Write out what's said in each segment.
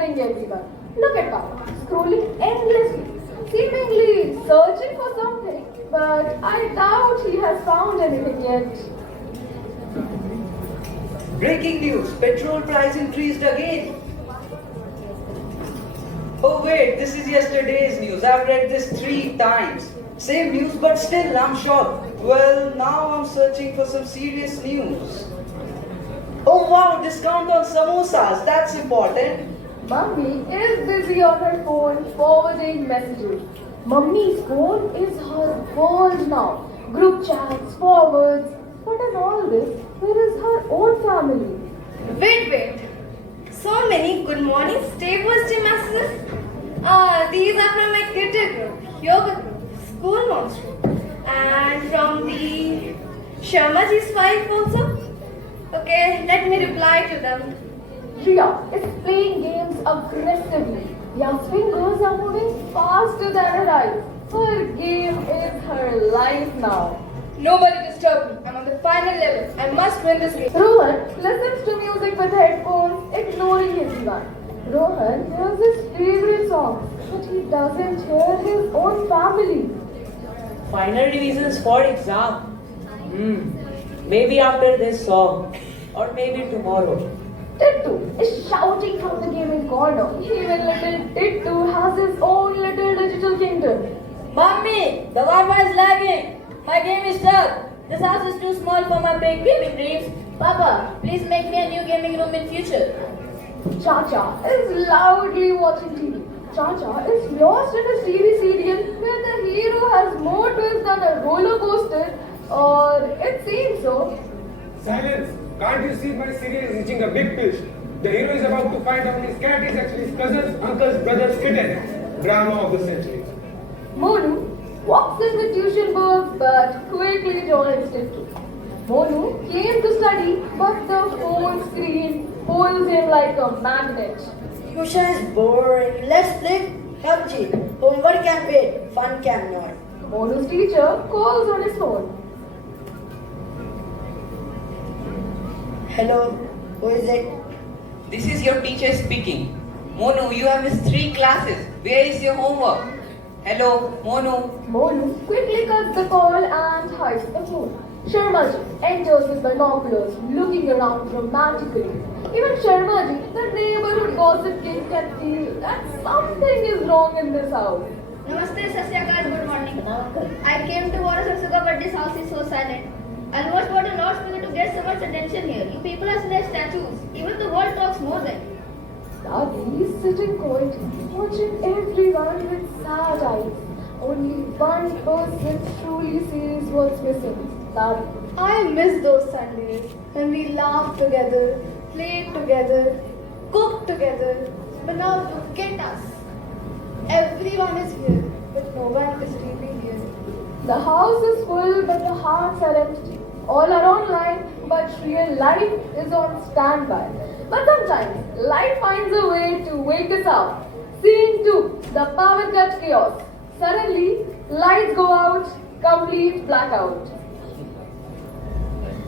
ignoring everyone. Look at Papa, scrolling endlessly, seemingly searching for something, but I doubt he has found anything yet. Breaking news, petrol price increased again. Oh wait, this is yesterday's news. I've read this 3 times. Same news, but still I'm shocked. Well, now I'm searching for some serious news. Oh wow, discount on samosas. That's important. Mummy is busy on her phone forwarding messages. Mummy's phone is her world now. Group chats, forwards. But in all this, there is her own family. Wait. So many good morning stay positive messages. These are from my cricket group, yoga group, school moms group, and from the Sharmaji's wife also. Okay, let me reply to them. Riya is playing games aggressively. Yasmin's fingers are moving faster than her eyes. Her game is her life now. Nobody disturb me. I'm on the final level. I must win this game. Rohan listens to music with headphones, ignoring everyone. Rohan hears his favorite song, but he doesn't hear his own family. Final revisions for exam. Maybe after this song. Or maybe tomorrow. Tittu is shouting from the gaming corner. Even little Tittu has his own little digital kingdom. Mommy, the Wi-Fi is lagging. My game is stuck. This house is too small for my big gaming dreams. Papa, please make me a new gaming room in future. Chacha is loudly watching TV. Chacha is lost in a TV serial where the hero has more twists than a roller coaster, or it seems so. Silence! Can't you see my serial is reaching a big twist? The hero is about to find out his cat is actually his cousin's uncle's brother's kitten. Drama of the century. Monu walks in with tuition books but quickly joins Tittu. Monu claims to study, but the phone screen pulls him like a magnet. Tuition is boring. Let's play PUBG. Homework can wait. Fun cannot. Monu's teacher calls on his phone. Hello, who is it? This is your teacher speaking. Monu, you have missed 3 classes. Where is your homework? Hello, Monu. Monu quickly cuts the call and hides the phone. Sharmaji enters with binoculars, looking around romantically. Even Sharmaji, the neighborhood gossip king, can feel that something is wrong in this house. Namaste, Sasyakar, good morning. I came to Vara Satsuka, but this house is so silent. I almost bought a loudspeaker to get so much attention here. You people are like statues. Even the world talks more than you. Dadi is sitting quietly, watching everyone with sad eyes. Only one person truly sees what's missing. Dadi. I miss those Sundays when we laughed together, played together, cooked together. But now look at us. Everyone is here, but no one is really here. The house is full, but the hearts are empty. All are online, but real life is on standby. But sometimes life finds a way to wake us up. Scene 2, the power cut chaos. Suddenly, lights go out, complete blackout.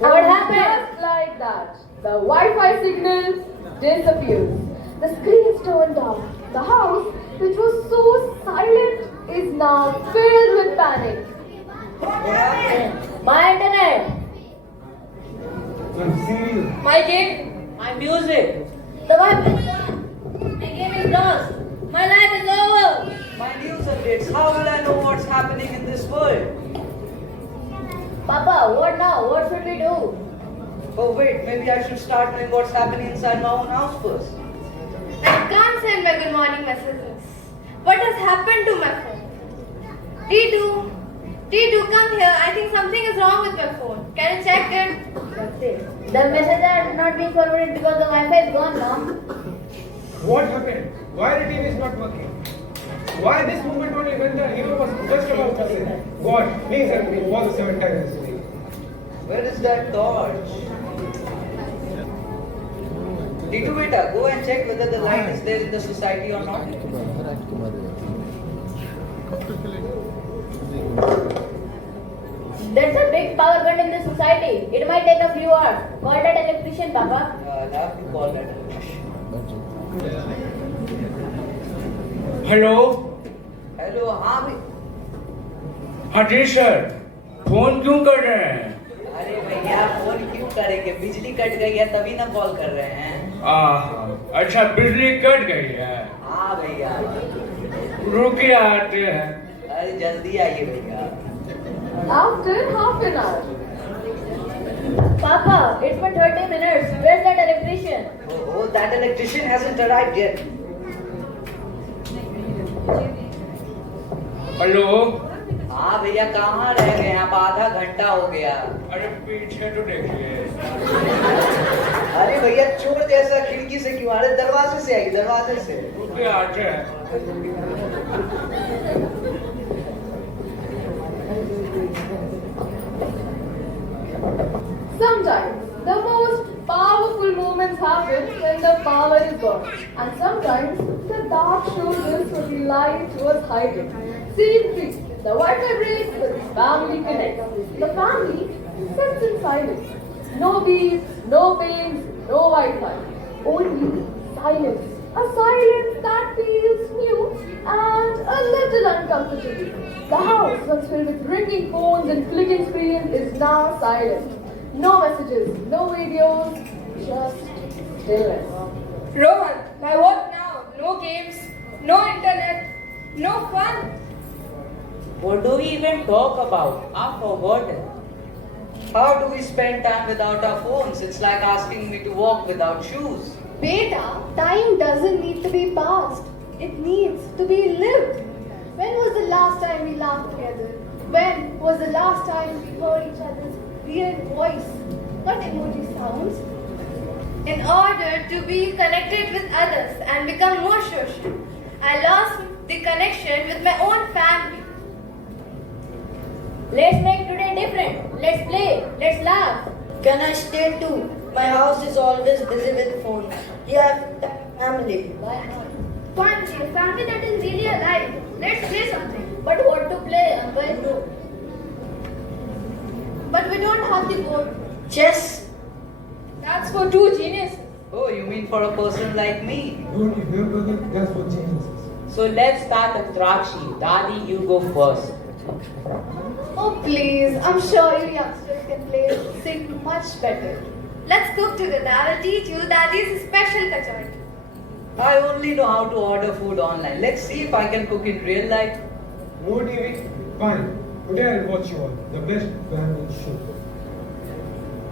What And happened? Just like that, the Wi-Fi signal disappears. The screens turn down. The house, which was so silent, is now filled with panic. My internet, I'm serious. my game, My music. the Wi-Fi is gone. My game is lost. My life is over. My news updates. How will I know what's happening in this world? Papa, what now? What should we do? Oh wait, maybe I should start knowing what's happening inside my own house first. I can't send my good morning messages. What has happened to my phone? T2, T2, come here. I think something is wrong with my phone. Can you check it? That's it. The message are not being forwarded because the Wi-Fi is gone now. What happened? Why the TV is not working? Why this moment only when the hero was just about to say, God, please help me for the 7th time this week. Where is that torch? Titu beta, go and check whether the light is there in the society or not. There's a big power cut in the society. It might take a few hours. Call that electrician, Papa. I'll have to call that. Hello hello, हाँ भी। हाँ जी sir, phone क्यों कर रहे हैं? अरे भैया phone क्यों करेंगे, बिजली कट गई है तभी ना कॉल कर रहे हैं। अच्छा बिजली कट गई है। हाँ भैया। रुकिए आते हैं। अरे जल्दी आइए भैया। After half an hour. Papa, it's been 30 minutes. Where's that electrician? Oh, that electrician hasn't arrived yet. Hello. हाँ भैया, कहाँ रह गए? आप आधा घंटा हो गया। अरे पीछे तो देखिए। अरे भैया चोर जैसा खिड़की से क्यों आ रहे? दरवाजे से आइए, दरवाजे से। रुकिए आते हैं। Sometimes the most powerful moments happen when the power is gone, and sometimes the dark shows us what the light was hiding. Scene 3. The Wi-Fi breaks, but the family connects. The family sits in silence. No beeps, no pings, no Wi-Fi. Only silence. A silence that feels new and a little uncomfortable. The house, once filled with ringing phones and clicking screens, is now silent. No messages, no videos, just stillness. Rohan, my what now? No games, no internet, no fun. What do we even talk about? I've forgotten. How do we spend time without our phones? It's like asking me to walk without shoes. Beta, time doesn't need to be passed. It needs to be lived. When was the last time we laughed together? When was the last time we heard each other's real voice? Not emoji sounds. In order to be connected with others and become more social, I lost the connection with my own family. Let's make today different. Let's play. Let's laugh. Can I stay too? My house is always busy with phones. Yeah, family. Why not? Fun, a family that is really alive. Let's play something. But what to play, Uncle? But we don't have the board. Chess. That's for two geniuses. Oh, you mean for a person like me? Don't you hear, brother? That's what changes. So let's start Antrakshi. Dadi, you go first. Oh please, I'm sure you youngsters can play sing much better. Let's cook together. I will teach you Dadi's special kachori. I only know how to order food online. Let's see if I can cook in real life. No TV? Fine. Today I'll watch you all. The best family show.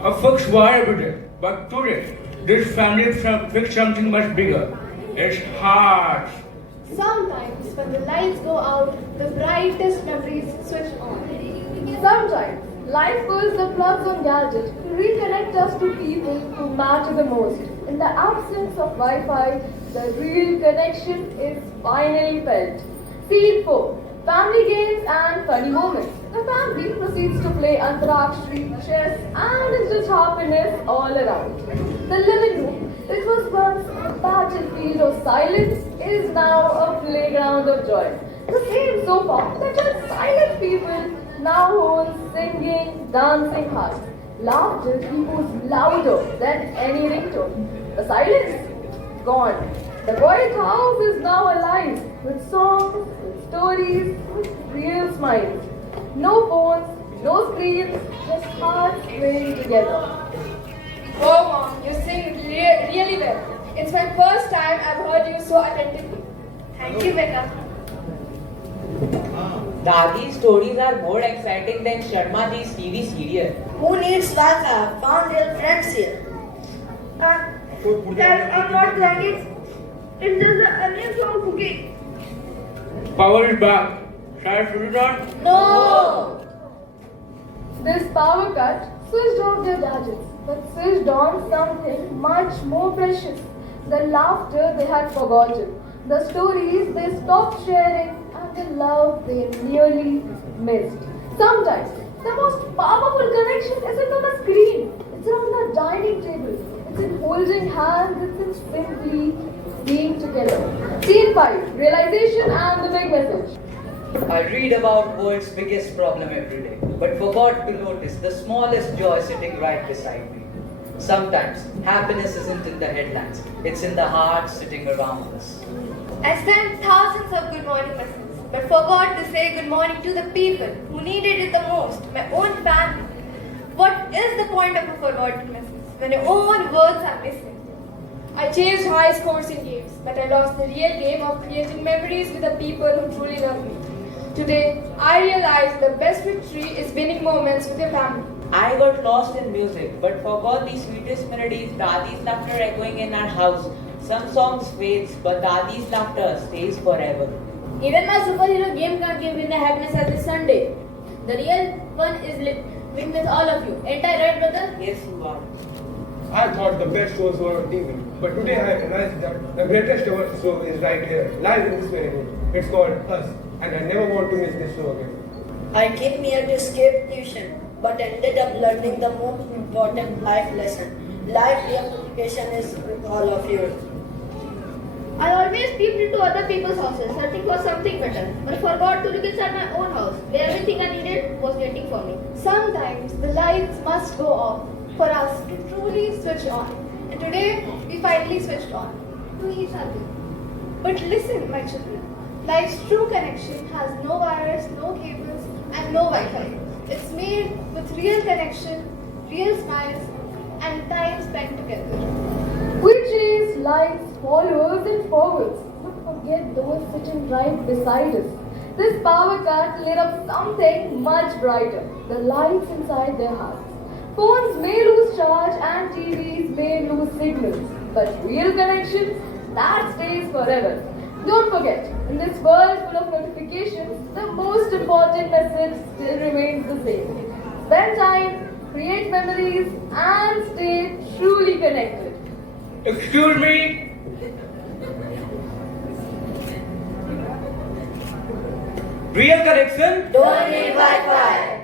A fix war every day, but today this family fix something much bigger. It's heart. Sometimes when the lights go out, the brightest memories switch on. Sometimes life pulls the plugs on gadgets to reconnect us to people who matter the most. In the absence of Wi-Fi, the real connection is finally felt. Scene 4. Family games and funny moments. The family proceeds to play Antarakshri, chess and instant happiness all around. The living room, which was once a battlefield of silence, is now a playground of joy. The same sofa that had silent people now holds singing, dancing hearts. Laughter echoes louder than any ringtone. The silence, gone. The quiet house is now alive with songs, with stories, with real smiles. No phones, no screens, just hearts playing together. Oh, Mom, you sing really well. It's my first time I've heard you so attentively. Thank you, Becca. Dadi's stories are more exciting than Sharma ji's TV serial. Who needs Wi-Fi? Found real friends here. Dad, I'm not playing it. It's just the onion song cooking. Power is back. Shall I switch it on? No! This power cut switched off their gadgets, but switched on something much more precious. The laughter they had forgotten, the stories they stopped sharing, and the love they nearly missed. Sometimes the most powerful connection isn't on a screen, it's on the dining table, it's in holding hands, it's in simply being together. Scene 5. Realization and the big message. I read about world's biggest problem every day, but forgot to notice the smallest joy sitting right beside me. Sometimes happiness isn't in the headlines, it's in the heart sitting around us. I sent thousands of good morning messages, but forgot to say good morning to the people who needed it the most, my own family. What is the point of a forgotten message when your own words are missing? I chased high scores in games, but I lost the real game of creating memories with the people who truly love me. Today, I realize the best victory is winning moments with your family. I got lost in music, but forgot the sweetest melodies, Dadi's laughter echoing in our house. Some songs fades, but Dadi's laughter stays forever. Even my superhero game can't give me the happiness as this Sunday. The real fun is living with all of you. Ain't I right, brother? Yes, you are. I thought the best shows were on TV, but today I realized that the greatest ever show is right here, live in this very room. It's called Us, and I never want to miss this show again. I came here to escape tuition, but ended up learning the most important life lesson. Life reapplication is with all of you. I always peeped into other people's houses, searching for something better, but forgot to look inside my own house, where everything I needed was waiting for me. Sometimes the lights must go off for us to truly switch on. And today, we finally switched on to each other. But listen, my children, life's true connection has no wires, no cables, and no Wi-Fi. It's made with real connection, real smiles, and time spent together. We chase life's followers and forwards, but forget those sitting right beside us. This power cut lit up something much brighter, the lights inside their hearts. Phones may lose charge and TVs may lose signals, but real connection, that stays forever. Don't forget, in this world full of notifications, the most important message still remains the same. Spend time, create memories, and stay truly connected. Excuse me? Real connection? Don't need Wi-Fi.